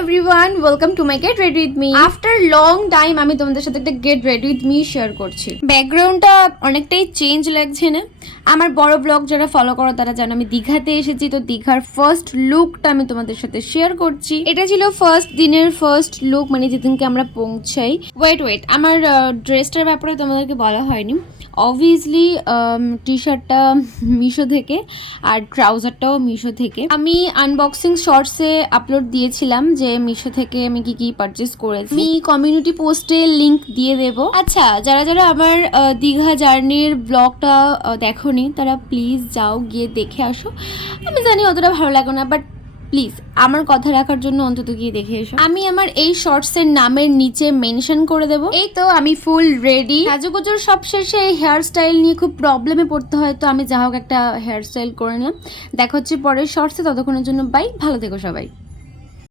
Everyone, welcome to my get ready with me. After long time আমি তোমাদের সাথে একটা get ready with me share করছি। ব্যাকগ্রাউন্ডটা অনেকটাই চেঞ্জ লাগছে না? আমার বড় ব্লগ যারা ফলো করো তারা জানো আমি দীঘাতে এসেছি, তো দীঘার ফার্স্ট লুকটা আমি তোমাদের সাথে শেয়ার করছি। এটা ছিল ফার্স্ট দিনের ফার্স্ট লুক, মানে যেদিনকে আমরা পৌঁছাই। ওয়েট আমার ড্রেসটার ব্যাপারে তোমাদেরকে বলা হয়নি। অবভিয়াসলি টি শার্টটা মিশো থেকে আর ট্রাউজারটাও মিশো থেকে। আমি আনবক্সিং শর্টসে আপলোড দিয়েছিলাম যে মিশো থেকে আমি কি কি পারচেস করেছি। আমি কমিউনিটি পোস্টে লিংক দিয়ে দেব। আচ্ছা, যারা যারা আমার দীঘা জার্নির ব্লগটা দেখোনি তারা প্লিজ যাও, গিয়ে দেখে আসো। আমি জানি অতটা ভালো লাগে না, বাট প্লিজ আমার কথা রাখার জন্য অন্তত গিয়ে দেখে এসো। আমি আমার এই শর্টসের নামের নিচে মেনশন করে দেবো। এই তো আমি ফুল রেডি। সাজুগুজুর সব শেষে এই হেয়ার স্টাইল নিয়ে খুব প্রবলেমে পড়তে হয়, তো আমি যা হোক একটা হেয়ার স্টাইল করে নিলাম। দেখা হচ্ছে পরের শর্টসে, ততক্ষণের জন্য বাই, ভালো থেকো সবাই।